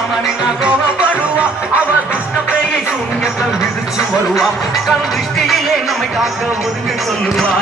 நாமனின்னா கோபப்படுவா அவ துஷ்ட பேயை சூன்யத்தை விதிச்சு வருவா கண் திருஷ்டியிலே நம்மை காக்க ஒதுங்க சொல்லுவா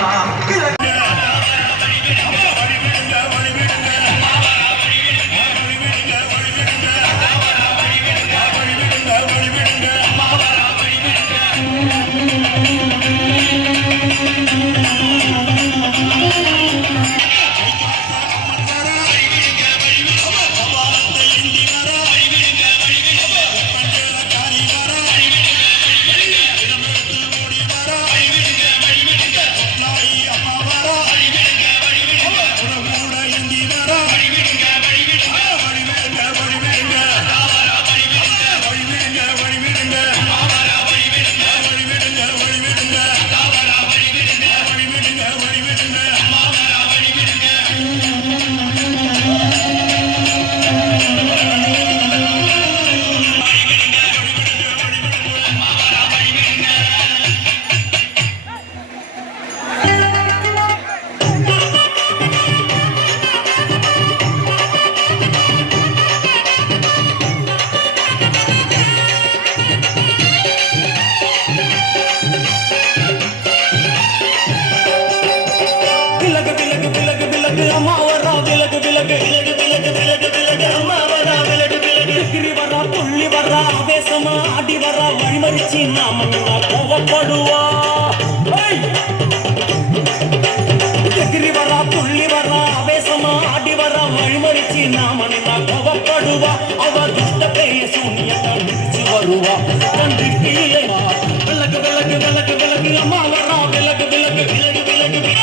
ஆடி வர வழிமறிச்சு நாம கோவப்படுவா எகிரி வர புள்ளி வர ஆவேசமா ஆடி வர வழிமறிச்சு நாம கோவப்படுவா அவ துஷ்ட பேய சூன்யத்தை விதிச்சு வருவா கண்டு கீழேவா விளக்கு விளக்கு விளக்கு விளக்கு அம்மா வரா விளக்கு விளக்கு விலகு விலகு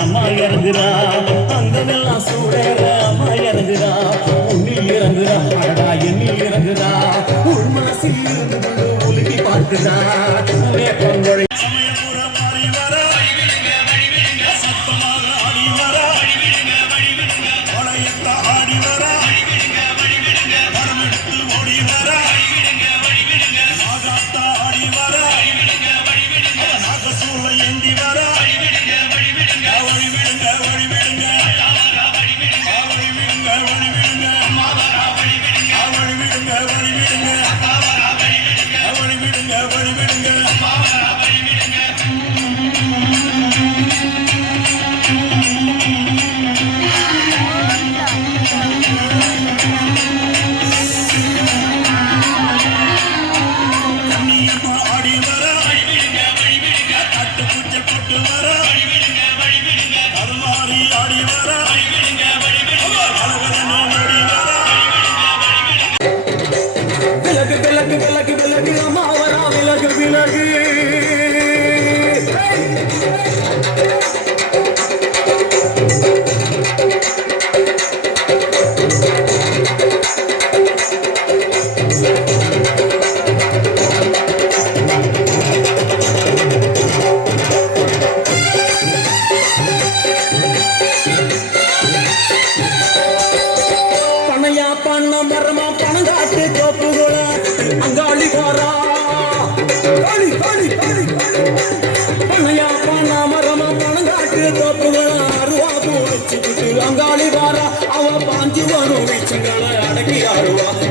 அம்மா இறங்குறா அங்கெல்லாம் சூடேற அம்மா இறங்குறா உன்னில் இறங்குறா அடடா எண்ணில் இறங்குறா உன் மனசில் இருந்து உலுக்கி பார்க்குறா பொங்கொழி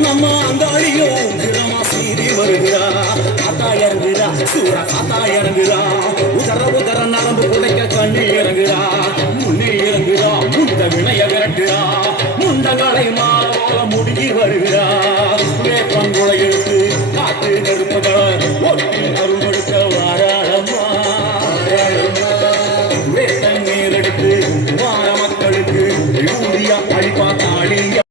நம்ம அங்காளியும் சீறி வருகிறா காத்தா இறங்குறா சூறா காத்தா இறங்குறா உதர உதர நரம்பு புதைக்க கண்ணி இறங்குறா முன்னே இறங்குறா முந்த வினைய விரட்டுறா முண்டங்களை மாற முடுங்கி வருகிறா வேப்பங்குளை எடுத்து காத்து நெருப்புகளை ஒட்டி அருள்படுத்த வாராளம்மா வேட்டை நீர் எடுத்து வார மக்களுக்கு அழிப்பா தாளிய